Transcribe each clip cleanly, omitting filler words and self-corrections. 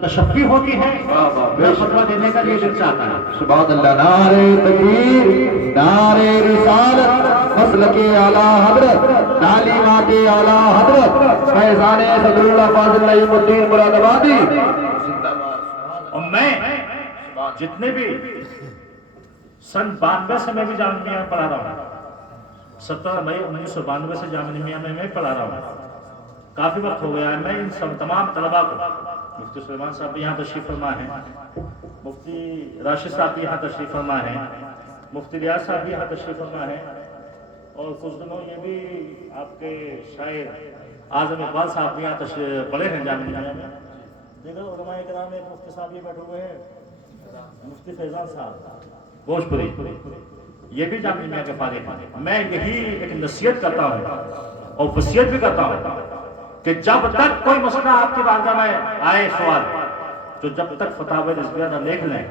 تشفی ہوتی ہے فتویٰ دینے کا یہ دل چاہتا ہے. سبحان اللہ. نعرہ تکبیر، نعرہ رسالت، مسلک اعلیٰ حضرت، تعلیمات اعلیٰ حضرت فیضان صدر اللہ فاضل نعیم الدین مراد آبادی. اور میں جتنے بھی سن 92 سے میں بھی جامعہ میں پڑھا رہا ہوں، 17 مئی 1992 سے جامعہ میں پڑھا رہا ہوں. کافی وقت ہو گیا ہے. میں ان سب تمام طلباء کو، مفتی سلیمان صاحب بھی یہاں تشریف فرما ہیں، مفتی راشد صاحب بھی یہاں تشریف فرما ہیں، مفتی ریاض صاحب بھی یہاں تشریف فرما ہیں، اور کچھ دنوں یہ بھی آپ کے شاعر اعظم اقبال صاحب بھی یہاں تشریف پڑھے ہیں جامعہ میں. دیکھو علماء کرام ایک مفتی صاحب یہ بیٹھے ہوئے ہیں، مفتی فیضان صاحب گوشپوری، یہ بھی جامعہ کے فارغ ہیں. میں یہی ایک نصیحت کرتا ہوں اور وصیت بھی کرتا ہوں کہ جب تک کوئی مسئلہ آپ کی بارگاہ میں آئے سوال، تو جب تک فتاوی رضویہ نہ لکھ لیں،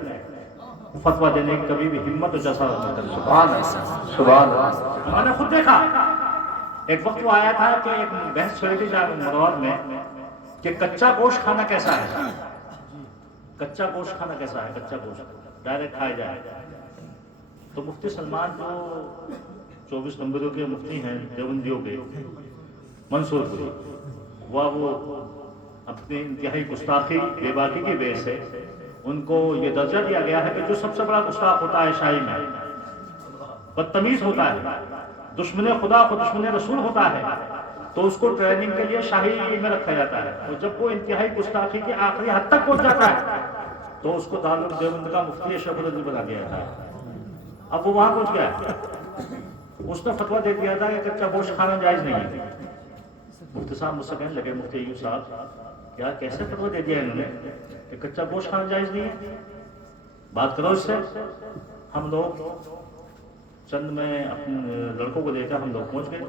فتویٰ دینے کی کبھی بھی ہمت و جسارت نہ کریں. سبحان اللہ، سبحان اللہ. میں نے خود دیکھا ایک وقت وہ آیا تھا کہ ایک بحث چھڑی تھی مواد میں کہ کچا گوشت کھانا کیسا ہے، کچا گوشت کھانا کیسا ہے، کچا گوشت ڈائریکٹ کھایا جائے. تو مفتی سلمان جو 24 نمبروں کے مفتی ہیں دیوبندیوں کے، منصور پوری، وہ اپنی انتہائی گستاخی بے باکی کی وجہ سے ان کو یہ درجہ دیا گیا ہے کہ جو سب سے بڑا گستاخ ہوتا ہے شاہی میں، بدتمیز ہوتا ہے، دشمن خدا کو دشمن رسول ہوتا ہے، تو اس کو ٹریننگ کے لیے شاہی میں رکھا جاتا ہے. اور جب وہ انتہائی گستاخی کی آخری حد تک پہنچ جاتا ہے تو اس کو دارالعلوم دیوبند کا مفتی شیخ العزیز بنا دیا جاتا ہے. اب وہ وہاں پہنچ گیا، اس نے فتویٰ دے دیا تھا کہ کچا گوشت کھانا جائز نہیں ہے. مفتی صاحب مجھ سے کہنے لگے، مفتی ایوب صاحب کیا کیسے فتویٰ دے دیا انہوں نے کہ کچا گوشت کھانا جائز نہیں ہے، بات کرو اس سے. ہم لوگ چند میں اپنے لڑکوں کو لے کر ہم لوگ پہنچ گئے.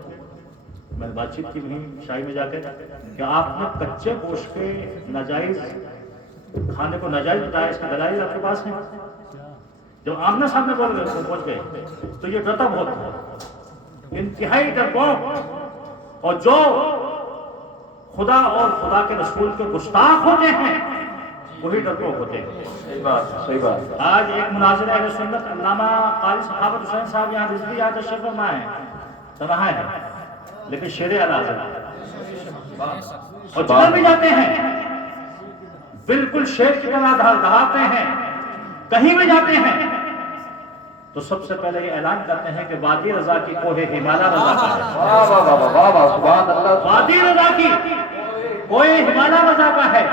میں نے بات چیت کی بھی شاہی میں جا کے کہ آپ نے کچے گوشت کے ناجائز کھانے کو ناجائز بتایا، اس کے دلائل آپ کے پاس ہیں. جب آمنے سامنے بول گئے پہنچ گئے تو یہ ڈرتا بہت تھا، انتہائی ڈرپوک، اور جو خدا اور خدا کے رسول کے گستاخ ہوتے ہیں وہی ڈرپوک ہوتے ہیں. صحیح بات، صحیح بات. آج ایک مناظر اہل سنت علامہ قاری صحابت حسین صاحب یہاں رضوی آج تشریف فرما ہے، تنہا ہے لیکن شیر اعلیٰ ہے. اور جدھر بھی جاتے ہیں بالکل شیر کی طرح دہاتے ہیں. کہیں بھی جاتے ہیں تو سب سے پہلے یہ اعلان کرتے ہیں کہ وادی رضا کی کوہ ہمالیہ رضا کا ہے. واہ واہ واہ واہ واہ، سبحان اللہ. وادی رضا کی کوہ ہمالیہ رضا کا ہے،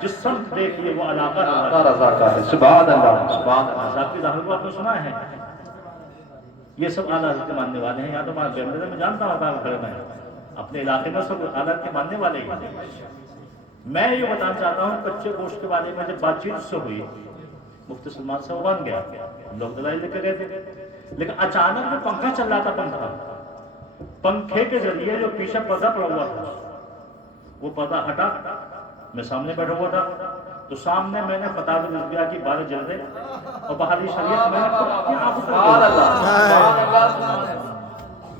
جس سمت دیکھیے وہ علاقہ رضا کا ہے. سبحان اللہ، سبحان اللہ. ذاتی ظاہر کو آپ نے سنا ہے، یہ سب اعلیٰ حضرت کے ماننے والے ہیں. یہاں تو میں جانتا ہوں کہاں کھڑے میں اپنے علاقے میں سب اعلیٰ حضرت کے ماننے والے ہیں. میں یہ بتانا چاہتا ہوں کچے گوشت کے بارے میں جب بات چیت سے ہوئی، مفتی سلمان سے وہ بن گیا، ہم لوگ دلائل لے کے گئے تھے، لیکن اچانک جو پنکھا چل رہا تھا، پنکھے کے ذریعے جو پیچھے پردہ پڑا ہوا تھا وہ پردہ ہٹا، میں سامنے بیٹھا ہوا تھا تو سامنے میں نے فتاوی رضویہ کی 12 جلدیں اور بہاری شریعت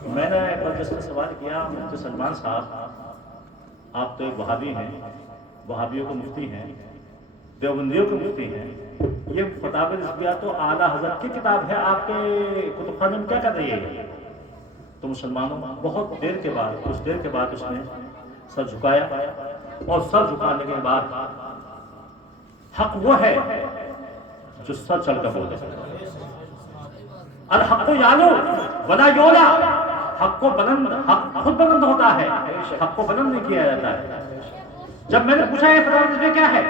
میں نے ایک جس نے سوال کیا، مفتی سلمان صاحب آپ تو ایک وہابی ہیں، وہابیوں کے مفتی ہیں، دیوبندیوں کے مفتی ہیں، یہ فتاوی رضویہ تو اعلیٰ حضرت کی کتاب ہے، آپ کے کتب خانے میں کیا کر رہی ہے؟ تو مسلمانوں بہت دیر کے بعد، کچھ دیر کے بعد اس نے سر جھکایا، اور سر جھکانے کے بعد حق وہ ہے جو سر چل کر بولے. الحق یعلو ولا یعلی، حق کو بلند، حق خود بلند ہوتا ہے، حق کو بلند نہیں کیا جاتا ہے. جب میں نے پوچھا یہ فتویٰ رضویہ کیا ہے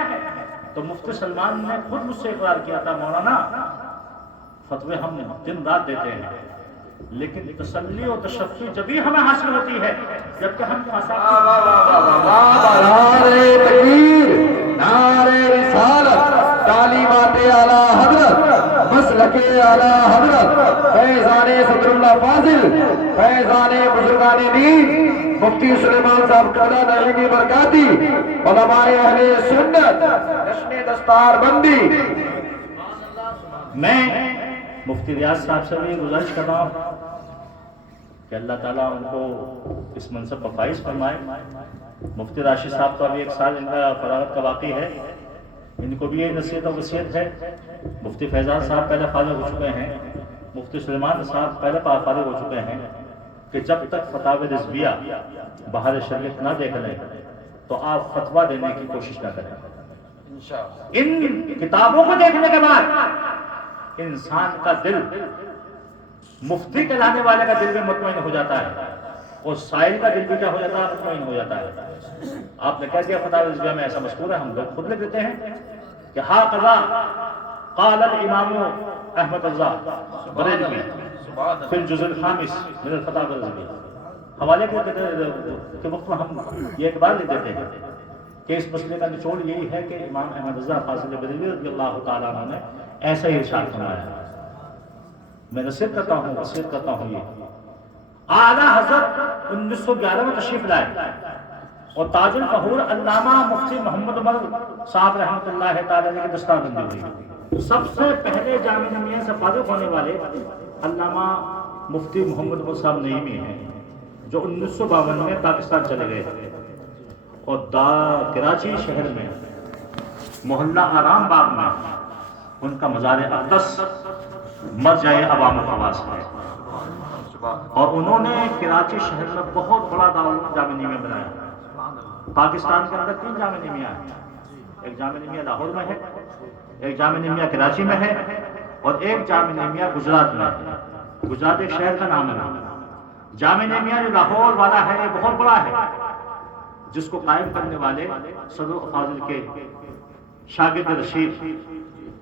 تو مفتی سلمان نے خود مجھ سے اقرار کیا تھا، مولانا فتوے ہم دن رات دیتے ہیں لیکن تسلی و تشفی جبھی ہمیں حاصل ہوتی ہے جبکہ ہم نعرہ تکبیر، نعرہ رسالت، تعلیمات اعلیٰ حضرت، مسلک اعلیٰ حضرت فیضان صدر اللہ فاضل، فیضان بزرگان دین مفتی سلیمان صاحب قلعہ نعیمی برکاتی، علماء اہل سنت، جشن دستار بندی. میں مفتی ریاض صاحب سے بھی گزارش کر رہا ہوں کہ اللہ تعالیٰ ان کو اس منصب پر فائز فرمائے. مفتی راشد صاحب تو ابھی 1 سال ان کا فراغت کا باقی ہے، ان کو بھی یہ نصیحت و وصیت ہے. مفتی فیضان صاحب پہلے فارغ ہو چکے ہیں, مفتی سلیمان صاحب پہلے فارغ ہو چکے ہیں کہ جب تک فتاوی رضویہ بہار شریعت نہ دیکھ لیں تو آپ فتویٰ دینے کی کوشش نہ کریں. ان کتابوں کو دیکھنے کے بعد انسان کا دل مفتی کہلانے والے کا دل بھی مطمئن ہو جاتا ہے اور سائل کا دل بھی کیا ہو جاتا ہے, مطمئن ہو جاتا ہے. آپ نے کہہ دیا فتاوی رضویہ میں ایسا مذکور ہے, ہم لوگ خود لکھ دیتے ہیں کہ ہا قضا قال الامام احمد رضا بریلوی فی الجزء الخامس من الفتاوی الرضویہ. حوالے کے وقت میں ہم یہ اعتبار لکھ دیتے ہیں کہ اس مسئلے کا نچوڑ یہی ہے کہ امام احمد رضا فاضل بریلوی رضی اللہ تعالیٰ عنہ نے ایسا ہی ارشاد فرمایا ہے. میں نصیحت کرتا ہوں, وصیت کرتا ہوں, یہ اعلیٰ حضرت 1911 میں تشریف لائے اور تاج الفہور علامہ مفتی محمد عمر صاحب رحمۃ اللہ تعالیٰ کی دستار بندی ہوئی. سب سے پہلے جامعہ نمیہ سے فارغ ہونے والے علامہ مفتی محمد عمر صاحب نعیمی ہیں جو 1952 میں پاکستان چلے گئے اور کراچی شہر میں محلہ آرام باغ میں ان کا مزار اقدس مرجع عوام الخواص ہے اور انہوں نے کراچی شہر میں بہت بڑا جامعہ نمیہ بنایا. پاکستان کے اندر 3 جامعہ نمیہ ہیں, ایک جامعہ نمیہ لاہور میں ہے, ایک جامعہ نمیہ کراچی میں ہے اور ایک جامعہ نمیہ گجرات میں ہے. گجرات ایک شہر کا نام ہے. جامعہ نمیہ جو لاہور والا ہے یہ بہت بڑا ہے, جس کو قائم کرنے والے صدر فاضل کے شاگرد رشید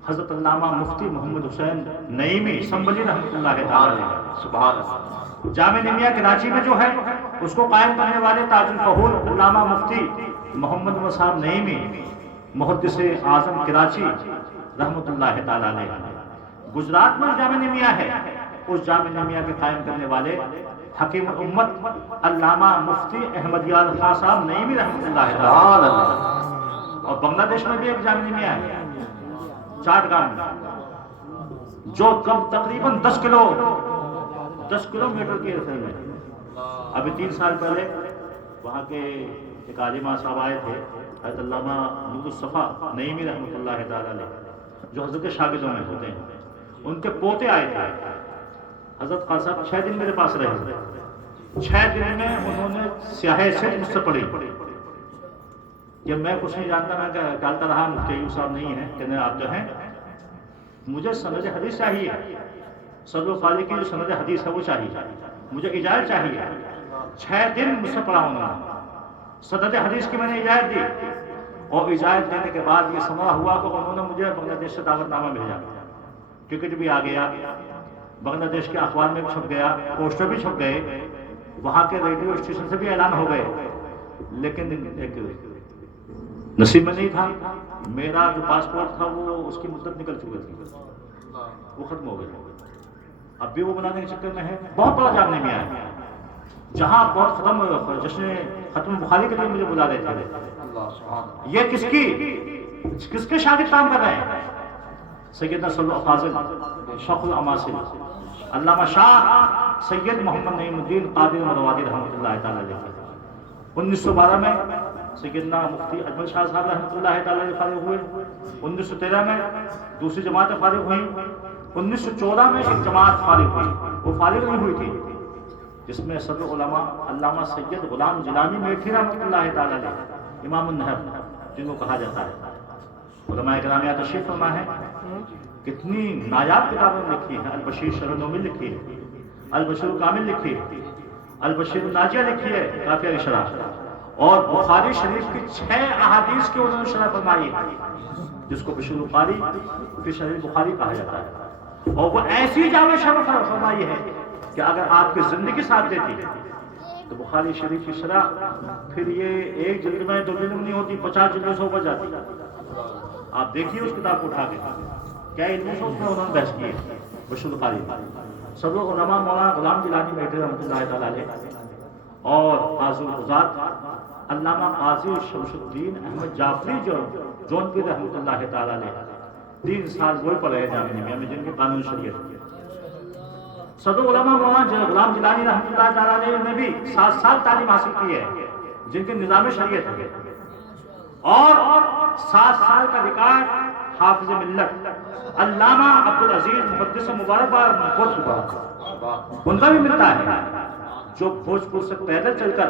حضرت علامہ مفتی محمد حسین نعیمی سنبھلی رحمۃ اللہ تعالی. سبحان اللہ. جامعہ نمیہ کراچی میں جو ہے اس کو قائم کرنے والے تاج الفہور علامہ مفتی محمد عمر صاحب نعیمی محدث اعظم کراچی رحمۃ اللہ تعالی علیہ. گجرات میں جامعہ نمیہ ہے, اس جامعہ نمیہ کے قائم کرنے والے حکیم امت علامہ مفتی احمد یار خان صاحب نعیمی رحمۃ اللہ تعالی. اور بنگلہ دیش میں بھی ایک جامعہ نمیہ ہے چاٹگام میں, جو کم تقریباً 10 کلومیٹر کی رفع میں. ابھی 3 سال پہلے وہاں کے ایک عالمہ صاحب آئے تھے حضرت علامہ نور الصفا نعیمی رحمۃ اللہ تعالی علیہ جو حضرت کے شاگردوں میں ہوتے ہیں. ان کے پوتے آئے تھے. حضرت خان صاحب 6 دن میرے پاس رہے. 6 دن میں انہوں نے سیاہ سچ مجھ سے پڑھی کہ میں کچھ نہیں جانتا, میں ڈالتا رہا مفتی ایوب صاحب نہیں ہے کہ آپ جو ہیں, مجھے سند حدیث چاہیے, صدر فاضل کی جو سند حدیث ہے وہ چاہیے, مجھے اجازت چاہیے. 6 دن مجھ سے پڑھا انہوں نے, سند حدیث کی میں نے اجازت دی اور اجازت دینے کے بعد یہ سمجھا ہوا کہ انہوں نے مجھے بنگلہ دیش سے دعوت نامہ بھیجا. ٹکٹ بھی آ گیا, بنگلہ دیش کے اخبار میں بھی چھپ گیا, پوسٹر بھی چھپ گئے, وہاں کے ریڈیو اسٹیشن سے بھی اعلان ہو گئے. لیکن ایک نصیب میں نہیں تھا, میرا جو پاسپورٹ تھا وہ اس کی مدت نکل چکی تھی, وہ ختم ہو گئی. اب بھی وہ بنانے کے چکر میں ہے. بہت بڑا جامعہ نمیہ ہے جہاں بہت ختم جشن ختم بخاری کے لیے مجھے بلا رہے تھے. یہ کس کے شاگرد کام کر رہے ہیں؟ سیدنا صدر فاضل شیخ الاماثل علامہ شاہ سید محمد نعیم الدین قادری مروادی رحمۃ اللہ تعالی علیہ. 1912 میں سیدنا مفتی اجمل شاہ صاحب رحمۃ اللہ تعالی علیہ فارغ ہوئے. 1913 میں دوسری جماعت فارغ ہوئیں. 1914 میں ایک جماعت فارغ ہوئی, وہ فارغ نہیں ہوئی تھی, جس میں صدر علماء علامہ سید غلام جیلانی میٹھی رحمۃ اللہ تعالی علیہ امام النحو جن کو کہا جاتا ہے. علماء کرام یہاں تشریف فرما ہے. کتنی نایاب کتابیں لکھی ہیں. البشیر شرح نومل لکھی ہے, البشیر کامل لکھی ہے, البشیر الناجیہ لکھی ہے کافیہ شرح, اور بخاری شریف کی 6 احادیث کی انہوں نے شرح فرمائی ہے جس کو بشیر القاری فی شرح بخاری کہا جاتا ہے. اور وہ ایسی جامع شرح فرمائی ہے کہ اگر آپ کی زندگی ساتھ دیتی تو بخاری شریف کی شرح پھر یہ 1 جلد میں 2 جلد میں نہیں ہوتی, 50 جلدوں سے اوپر جاتی. آپ دیکھیے اس کتاب کو اٹھا کے کیا علم سے اس میں انہوں نے بحث کی ہے. بشیر القاری صدر علماء مولانا غلام جیلانی میٹھی رحمۃ اللہ تعالی علیہ اور قاضی القضات علامہ قاضی شمس الدین احمد جعفری جو جونپور رحمۃ اللہ تعالی علیہ 3 سال وہی پڑھے ہیں جامعہ نمیہ میں جن کے قانون شریعت. صدر علماء مولانا غلام جیلانی رحمۃ اللہ تعالی علیہ نے بھی 7 سال تعلیم حاصل کی ہے جن کے نظام شریعت ہے. اور 7 سال کا ریکارڈ حافظ ملت علامہ عبدالعزیز محدث مبارک ان کا بھی ملتا ہے، جو بھوجپور سے پیدل چل کر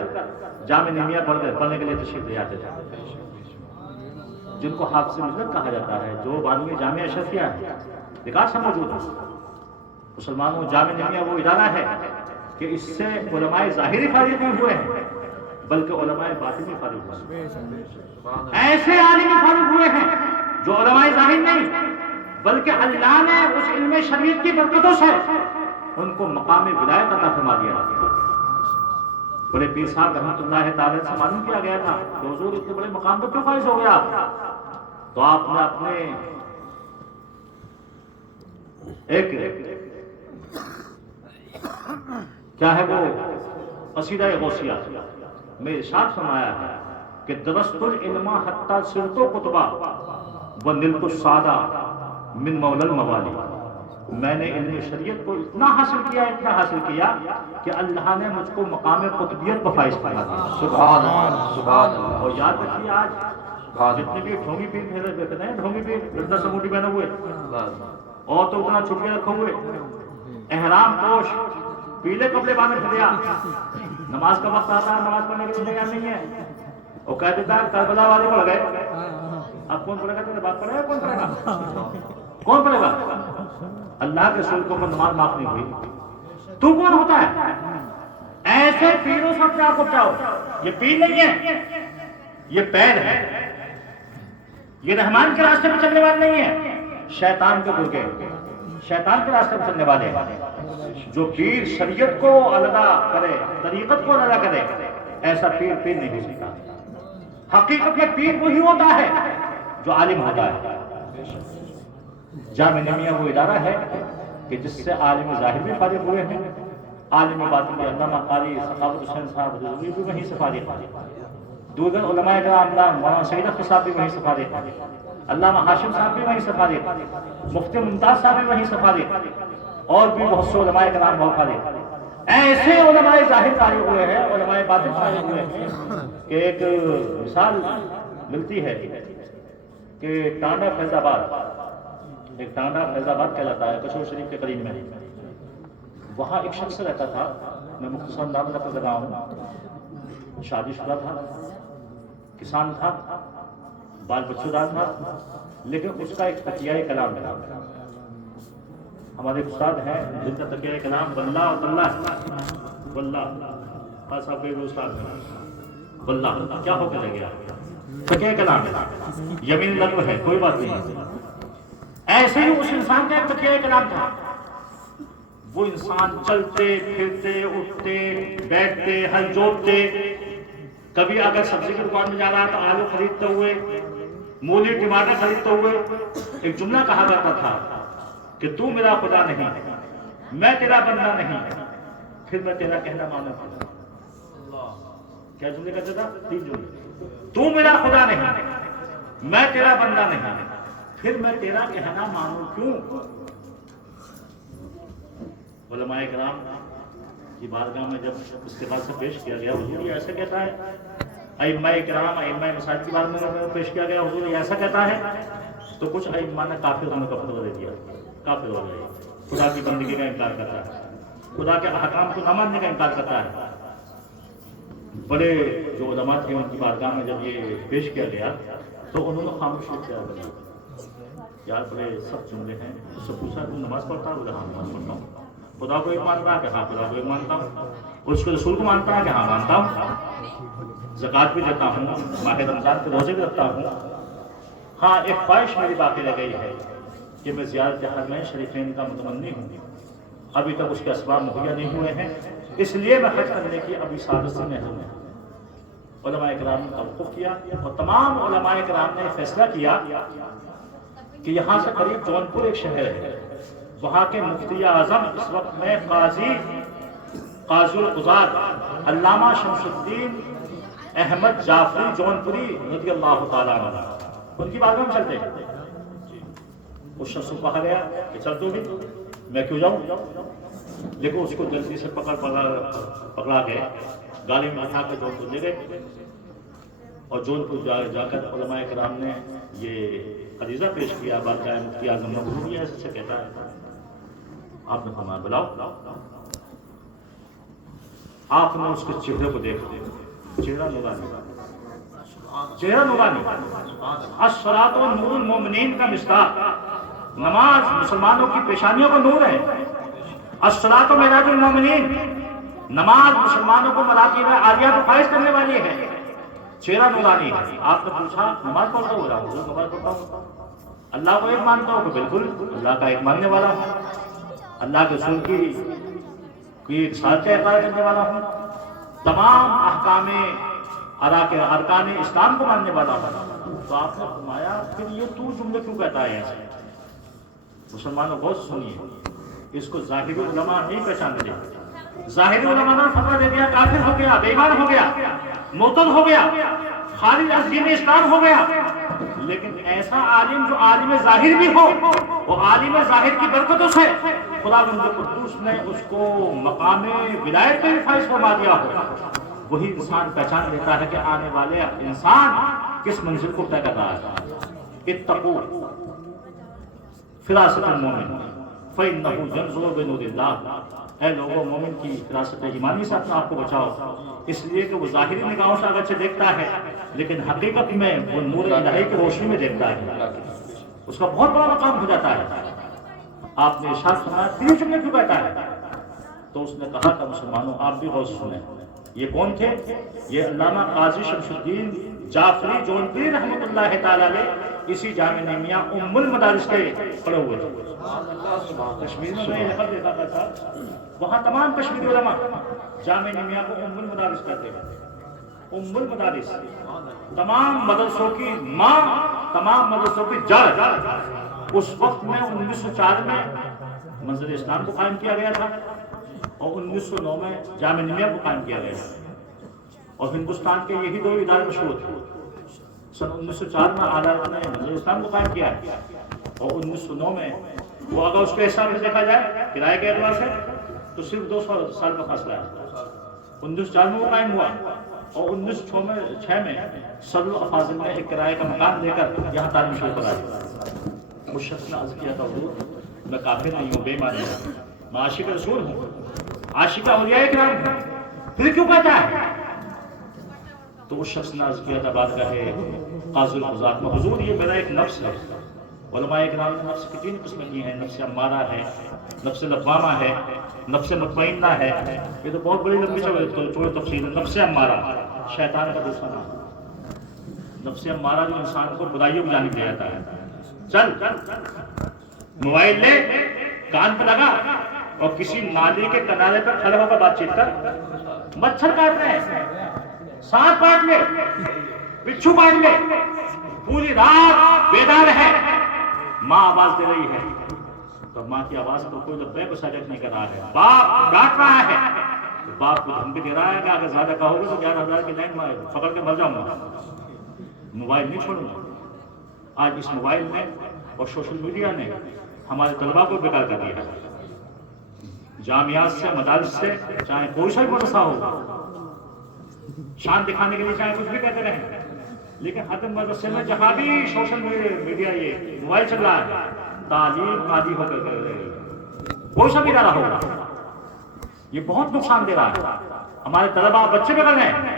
جامع نمیہ پڑھنے کے لیے تشریف لے آتے تھے، جن کو حافظ ملت کہا جاتا ہے، جو بعد میں جامعہ اشرفیہ ہے، ریکارڈ سے موجود ہے۔ مسلمانوں جامع نمیہ وہ ادارہ ہے کہ اس سے علماء ظاہری فارغ نہیں ہوئے ہیں بلکہ علماء باطنی فارغ ہوئے ہیں۔ ایسے عالم فارغ ہوئے ہیں جو علماء ظاہر نہیں بلکہ اللہ نے اس علم شریعت کی برکتوں سے ان کو مقام ولایت عطا فرما دیا۔ بڑے پیر صاحب رحمۃ اللہ تعالی سے معلوم کیا گیا تھا کہ حضور اتنے بڑے مقام پر کیوں فائز ہو گیا، تو آپ نے اپنے ایک کیا ہے وہ قصیدہ غوثیہ میں ارشاد فرمایا ہے کہ درست العلم حتی صرت کتبہ و نلت السادہ من مولا الموالی، میں نے علم شریعت کو اتنا حاصل کیا کہ اللہ نے مجھ کو مقام قطبیت پر فائز فرما دیا۔ سبحان اللہ، سبحان اللہ۔ اور یاد رکھیے آج جتنے بھی ڈھونگی پیر پھیلے بیٹھے ہیں، ڈھونگی پیر گردہ سموٹی پہنے ہوئے اور تو اتنا چھٹیاں رکھے ہوئے، احرام پوش، پیلے کپڑے باندھے پھریا، نماز کا وقت آتا ہے، نماز پڑھنے کے لیے تیار نہیں ہے، وہ کہہ دیتا ہے کربلا والے پڑھ گئے، اب کون پڑھے گا؟ تیرے باپ پڑھے گا؟ کون پڑھے گا؟ کون پڑھے گا؟ اللہ کے رسول کو نماز معاف نہیں ہوئی، تو کون ہوتا ہے؟ ایسے پیروں سے اپنے آپ کو بچاؤ۔ یہ پیر نہیں ہے، یہ پیر ہے، یہ رحمان کے راستے پہ چلنے والے نہیں ہے، شیطان کے گرگے، شیطان کے راستے پہ چلنے والے ہیں۔ جو پیر شریعت کو علیحدہ کرے، طریقت کو علیحدہ کرے، ایسا پیر نہیں ہو سکتا۔ حقیقت میں پیر وہی ہوتا ہے جو عالم ہوتا ہے۔ جامع نمیہ وہ ادارہ ہے کہ جس سے عالم ظاہر بھی فارغ ہوئے ہیں، عالم باطن علامہ قاری سخاوت حسین صاحب حضوری بھی وہیں سے فارغ ہیں، دیگر علماء کرام مولانا سید اختر صاحب بھی وہیں سے فارغ ہیں، علامہ ہاشم صاحب بھی وہیں سے فارغ ہیں، مفتی ممتاز صاحب بھی وہیں سے فارغ ہیں، اور بھی بہت سے علماء کرام بہت فارغ ہیں۔ ایسے علماء ظاہر فارغ ہوئے ہیں، علماء باطن فارغ ہوئے ہیں کہ ایک مثال ملتی ہے کہ ٹانڈا فیض آباد، ایک ٹانڈا فیض آباد کہلاتا ہے کشور شریف کے قریب میں، وہاں ایک شخص رہتا تھا، میں مختصر نام نقل کر رہا ہوں، شادی شدہ تھا، کسان تھا، بال بچوں دار تھا، لیکن اس کا ایک تکیہ کلام تھا۔ ہمارے استاد ہیں جن کا تکیہ کلام واللہ اور تاللہ، واللہ خاص آپ استاد ہیں، واللہ کیا ہو کے لگ گیا، تکیہ کلام یمین لغو ہے، کوئی بات نہیں۔ ایسے ہی اس انسان کا ایک تکیہ کلام تھا، وہ انسان چلتے پھرتے اٹھتے بیٹھتے ہل جوتتے، کبھی اگر سبزی کی دکان میں جا رہا تو آلو خریدتے ہوئے، مولی ٹماٹر خریدتے ہوئے ایک جملہ کہا کرتا تھا کہ تو میرا خدا نہیں، میں تیرا بندہ نہیں، پھر میں تیرا کہنا مانوں گا۔ کیا جملے کہتا تھا؟ 3 جملے۔ تو میرا خدا نہیں، میں تیرا بندہ نہیں، پھر میں تیرا کہنا مانوں کیوں؟ علماء کرام کی بارگاہ میں جب استغاثہ سے پیش کیا گیا، حضور یہ ایسا کہتا ہے، ائمہ کرام ائمہ مساجد کی بارگاہ میں پیش کیا گیا، حضور یہ ایسا کہتا ہے، تو کچھ ائمہ نے کافر ہونے کا فتویٰ دے دیا، کافر ہو گئے، خدا کی بندگی کا انکار کرتا ہے، خدا کے احکام کو نہ ماننے کا انکار کرتا ہے۔ بڑے جو علماء تھے ان کی بارگاہ میں جب یہ پیش کیا گیا تو انہوں نے خاموشی اختیار کر لی۔ یار بڑے سخت جملے ہیں، اس سے پوچھا تم نماز پڑھتا ہے؟ بولے ہاں نماز پڑھتا ہوں۔ خدا کو ایک مانتا ہے کہ ہاں خدا کو ایک مانتا ہوں، اس کے رسول کو مانتا ہے کہ ہاں مانتا ہوں، زکوٰۃ بھی دیتا ہوں، ماہ رمضان کے روزے بھی رکھتا ہوں۔ ہاں ایک خواہش میری باقی رہ گئی ہے کہ میں زیارت حرمین شریفین کا متمنی ہوں، ابھی تک اس کے اسباب مہیا نہیں ہوئے ہیں، اس لیے میں حج کرنے کی ابھی سعادت سے محروم ہوں۔ علماء کرام نے توقف کیا اور تمام علماء کرام نے فیصلہ کیا کہ یہاں سے قریب جونپور ایک شہر ہے، وہاں کے مفتی اعظم اس وقت میں قاضی القضات علامہ شمس الدین احمد جعفری جونپوری رضی اللہ تعالیٰ عنہ، ان کی بارگاہ میں چلتے ہیں۔ اس شخص کو کہا گیا کہ چل تو بھی، میں کیوں جاؤں، لیکن اس کو جلدی سے پکڑا گئے، گاڑی میں اٹھا کے جونپور لے گئے، اور جونپور جا کر علماء کرام نے یہ عریضہ پیش کیا باقاعدہ مفتی اعظم مغربی ایسے سے کہتا ہے. آپ نے فرمایا بلاؤ. آپ نے اس کے چہرے کو دیکھا, چہرہ نورانی, چہرہ نورانی. الصلاۃ نور المومنین کا مصداق, نماز مسلمانوں کی پیشانیوں کا نور ہے. الصلاۃ معراج المومنین, نماز مسلمانوں کو مراکب عالیہ کو فائز کرنے والی ہے. چہرہ نورانی ہے. آپ نے پوچھا نماز پڑھتا ہو رہا ہوں, نماز پڑھتا ہوں. اللہ کو ایک مانتا ہوں کہ بالکل اللہ کا ایک ماننے والا ہوں. اللہ کے رسول کی رسالت اقرار کرنے والا ہوں. تمام احکام ارکان اسلام کو ماننے والا ہوں. تو آپ نے فرمایا پھر یہ تو جملے کیوں کہتا ہے ایسے؟ مسلمانوں بہت سنیے, اس کو ظاہری علماء نہیں پہچانتے. ظاہری علماء نے فتویٰ دے دیا کافر ہو گیا, بے ایمان ہو گیا, مرتد ہو گیا, خارج از دین اسلام ہو گیا. لیکن ایسا عالم جو عالم ظاہر بھی ہو, وہ عالم ظاہر کی برکتوں سے خداوند قدوس نے اس کو مقام ولایت میں فائز فرما دیا ہو, وہی انسان پہچان لیتا ہے کہ آنے والے انسان کس منزل کو طے کر رہا ہے. اتقوا فراست المومن فإنه ينظر بنور اللہ. اے لوگوں, مومن کی فراست ایمانی سے اپنے آپ کو بچاؤ, اس لیے کہ وہ ظاہری نگاہوں سے اگرچہ دیکھتا ہے لیکن حقیقت میں وہ نور الہی کی روشنی میں دیکھتا ہے. اس کا بہت بڑا مقام ہو جاتا ہے. آپ نے ارشاد فرمایا تین جملے کیوں کہتا ہے؟ تو اس نے کہا تھا مسلمانوں آپ بھی غور سنیں. یہ کون تھے؟ یہ علامہ قاضی شمس الدین جعفری جونپوری رحمۃ اللہ تعالی علیہ, اسی جامع نعمیہ ام المدارس کے پڑھے ہوئے تھے. کشمیر میں میں لقب دیتا تھا, وہاں تمام کشمیری علماء جامع نعمیہ کو ام المدارس کہتے ہیں. ام المدارس تمام مدرسوں کی ماں, تمام مدرسوں کی جڑ. اس وقت میں 1904 میں منزل اسلام کو قائم کیا گیا تھا اور 1909 میں جامع نعمیہ کو قائم کیا گیا تھا. اور ہندوستان کے یہی دو ادارے مشہور تھے. سن 1904 میں عدالت نے منزل اسلام کو قائم کیا اور 1909 میں وہ, اگر اس کے حساب سے دیکھا جائے کرائے کے اعتبار سے تو صرف 200 سال کا فاصلہ ہے. 1904 میں وہ قائم ہوا اور 1906 میں صدر الافاضل نے ایک کرائے کا مکان دے کر یہاں تعلیم شروع کرائی. اس شخص نے عرض کیا تھا حضور میں کافر نہیں ہوں, بے ایمان ہوں, میں عاشق رسول ہوں, عاشق اولیاء کرام ہوں, پھر کیوں کہتا ہے؟ تو اس شخص نے عرض کیا تھا بادگاہ قاضی القضات میں حضور یہ میرا ایک نفس ہے. علماء کرام نے نفس کی 3 قسمیں کی ہیں, نفس امارہ ہے, نفس لوامہ ہے, نفس مطمئنہ ہے. یہ تو بہت بڑی لمبی چوڑی تفصیل ہے. نفس امارہ شیطان کا دوسرا نام. نفس امارہ جو انسان کو برائیوں کی جانب لے جاتا ہے. چل موبائل لے, کان پہ لگا اور کسی نالی کے کنارے پر کھڑے ہو کر بات چیت کر. مچھر کاٹ رہے ہیں, سانپ کاٹ لے, بچھو کاٹ لے, پوری رات بیدار ہے, ماں آواز دے رہی ہے تو ماں کی آواز کو کوئی لبیک کو سجد نہیں کر رہا ہے. باپ ڈانٹ رہا ہے, باپ کو دھمکی دے رہا ہے کہ اگر زیادہ کہو گے تو 11,000 کی لائن پکڑ کے مر جاؤں گا, موبائل نہیں چھوڑوں گا. آج اس موبائل نے اور سوشل میڈیا نے ہمارے طلباء کو بیکار کر دیا ہے. جامعات سے, مدارس سے, چاہے کوئی سا بھی مدرسہ ہو, شان دکھانے کے لیے چاہے کچھ بھی کہتے رہیں, لیکن حتم مدرسے میں جہاں بھی سوشل میڈیا یہ موبائل چل رہا ہے, تعلیم عادی ہو کر کوئی سا بھی ادارہ ہوگا, یہ بہت نقصان دے رہا ہے. ہمارے طلباء بچے بگڑ رہے ہیں.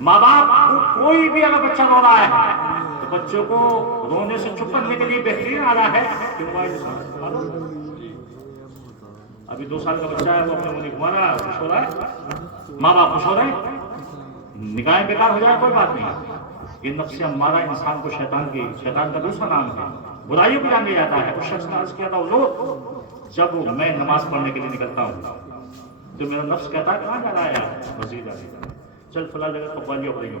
ماں باپ کوئی بھی اگر بچہ رو رہا ہے تو بچوں کو رونے سے چپ کرنے کے لیے بہترین آ رہا ہے کہ موبائل. ابھی 2 سال کا بچہ ہے, وہ اپنے منہ گھما رہا ہے, خوش ہو رہا ہے, ماں باپ خوش ہو رہے ہیں, نگاہیں بیکار ہو جائے کوئی بات نہیں. یہ نفس امارہ انسان کو شیطان کا دوسرا نام ہے, برائیوں کو جان لے جاتا ہے. اس شخص نے عرض کیا تھا حضور جب میں نماز پڑھنے کے لیے نکلتا ہوں تو میرا نفس کہتا ہے کہاں جا رہا ہے مسجد, چل فلاں جگہ قوالیاں ہو رہی ہوں.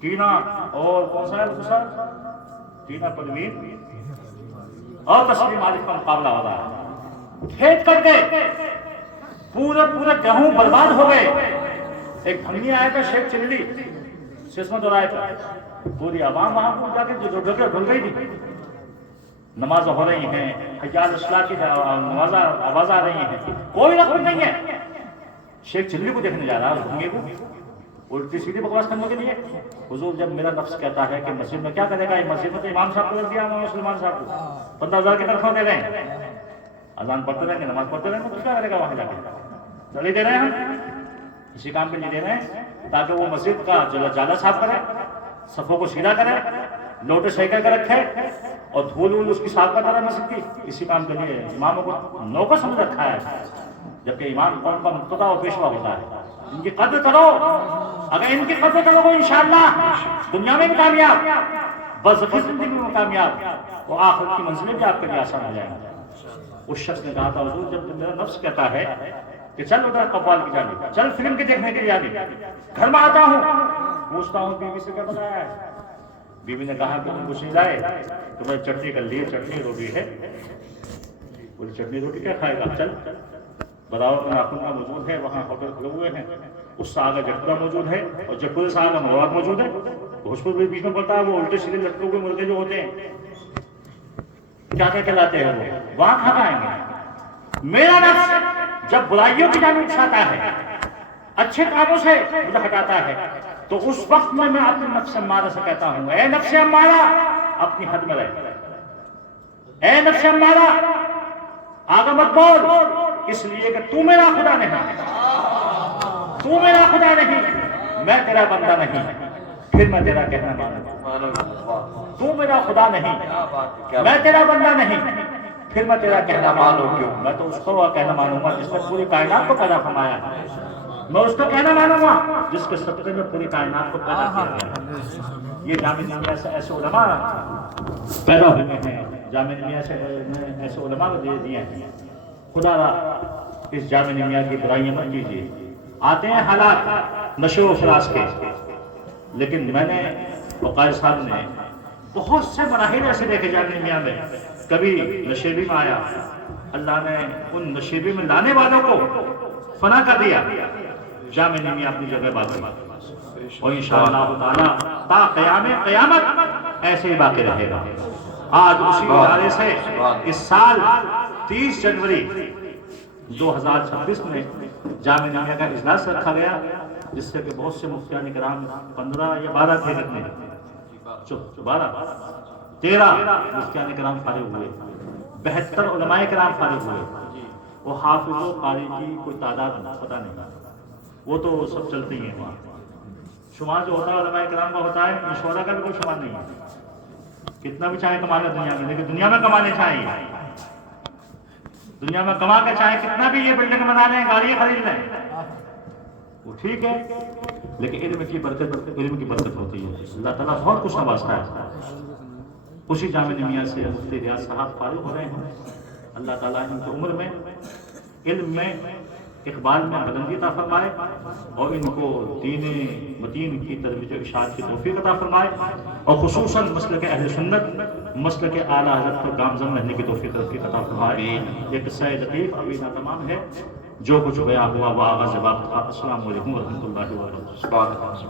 ٹینا اور کون سا ہے دوسرا, ٹینا پروین اور تسلیم عارف کا مقابلہ ہو رہا ہے. کھیت کٹ گئے, پورے گہوں برباد ہو گئے. ایک بھنگی آیا تھا شیخ چلی سسمت دورایا تھا, پوری عوام وہاں کو جا کے جو ڈھل گئی تھی. نماز ہو رہی ہیں, حجاز اصلاح کی آواز آ رہی ہیں, کوئی رقم نہیں ہے. شیخ چلی کو دیکھنے جا رہا ہے, اس بھنگے کو الٹی سیدھی بکواس کرنے کے لیے. حضور جب میرا نفس کہتا ہے کہ مسجد میں کیا کرے گا, یہ مسجد میں تو امام صاحب کو رکھ دیا ہمارے مسلمان صاحب کو 15,000 کی تنخواہ دے رہے ہیں, اذان پڑھتے رہیں گے, نماز پڑھتے رہیں گے, تو کیا کرے گا وہاں جا کے؟ چلی دے رہے ہیں ہم اسی کام پہ نہیں دے رہے ہیں تاکہ وہ مسجد کا جالا صاف کرے, صفوں کو سیدھا کرے, لوٹے صحیح کر کے رکھے اور دھول وول اس کی صاف کرتا رہے مسجد کی. اسی کام کے لیے اماموں کو نوکر سمجھ رکھا ہے, جبکہ امام قوم کا مقتدی و پیشوا ہوتا ہے. ان کی قدر کرو, اگر ان کی قدر کرو گے انشاءاللہ دنیا میں بھی کامیاب, برزخی زندگی میں کامیاب, اور آخرت کی منزلیں بھی آپ کے لیے آسان ہو جائیں گی. اس شخص نے کہا تھا حضور جب میرا نفس کہتا ہے کہ چل ادھر قوال کی جانب, چل فلم کے دیکھنے کے لیے جانب, گھر میں آتا ہوں پوچھتا ہوں بیوی سے کیا بتایا ہے. بیوی نے کہا کہ تم کچھ نہیں لائے تو میں چٹنی کر لی, چٹنی روٹی ہے. بولی چٹنی روٹی کیا کھائے گا, چل براور میں ناخن کا موجود ہے, وہاں ہوٹل کھلے ہوئے ہیں, اس سے آگے جٹکا موجود ہے اور جٹکے سے آگے مواد موجود ہے, بھوجپور بھی بیچ میں پڑتا ہے, وہ الٹے سیدھے لٹکے ہوئے مرغے جو ہوتے ہیں کیا کیا کہلاتے ہیں وہ, وہاں کھانا آئیں گے. میرا نفس جب برائیوں کی جانب اٹھاتا ہے, اچھے کاموں سے مجھے ہٹاتا ہے, تو اس وقت میں اپنے نفس امارہ سے کہتا ہوں اے نفس امارہ اپنی حد میں رہ, اے نفس امارہ آگے مت بول, اس لیے کہ تو میرا خدا نہیں, تو میرا خدا نہیں, میں تیرا بندہ نہیں, پھر میں تیرا کہنا مانوں. تو میرا خدا نہیں, میں تیرا بندہ نہیں, پھر میں تیرا کہنا مانوں کیوں؟ میں تو اس کو کہنا مانوں گا جس نے پوری کائنات کو پیدا فرمایا ہے. میں اس کا کہنا مانوں گا جس کے صدقے میں پوری کائنات کو پیدا کیا گیا ہے. یہ جامعہ نمیہ سے ایسے علماء پیدا ہوئے ہیں, جامعہ نمیہ سے ایسے علماء کو دے دیے ہیں. خدا را اس جامعہ نمیہ کی برائیاں مت کیجیے. آتے ہیں حالات نشے و فراز کے, لیکن میں نے وقائد صاحب نے بہت سے مراحل ایسے دیکھے جامعہ نمیہ میں. کبھی نشیبی میں آیا, اللہ نے ان نشیبی میں لانے والوں کو فنا کر دیا, جامعہ نمیہ اپنی جگہ باقی, اور انشاءاللہ تعالی تا قیام قیامت ایسے ہی باقی رہے گا. آج اسی ادارے سے اس سال 30 جنوری 2026 میں جامعہ نمیہ کا اجلاس رکھا گیا, جس سے کہ بہت سے مفتیان کرام 15 یا 12 تھے, 13 مفتیان کرام فارغ ہوئے, 72 علماء کرام فارغ ہوئے. وہ حافظ و قاری کی کوئی تعداد پتہ نہیں, وہ تو سب چلتے ہی ہیں. وہاں شمار جو ہوتا ہے علماء کرام کا ہوتا ہے, شعراء کا بھی کوئی شمار نہیں ہے. کتنا بھی چاہے کما لیں دنیا میں, لیکن دنیا میں کمانے چاہیے, دنیا میں کما کے چاہے کتنا بھی یہ بلڈنگ بنا لیں, گاڑیاں خرید لیں, وہ ٹھیک ہے, لیکن علم کی برکت ہوتی ہے. اللہ تعالیٰ بہت کچھ نوازتا ہے. اسی جامعہ نمیہ سے مفتی ریاض صاحب فارغ ہو رہے ہیں. اللہ تعالیٰ ان کی عمر میں, علم میں, اقبال میں بلندی عطا فرمائے, اور ان کو دین متین کی ترویج و ارشاد کی توفیق عطا فرمائے, اور خصوصاً مسلک اہل سنت, مسلک اعلیٰ حضرت پر گامزن رہنے کی توفیق عطا فرمائے. یہ قصہ لطیف ابھی ناتمام ہے, جو کچھ بیان ہوا وہ آغاز وقت. السلام علیکم ورحمۃ اللہ وبرکاتہ.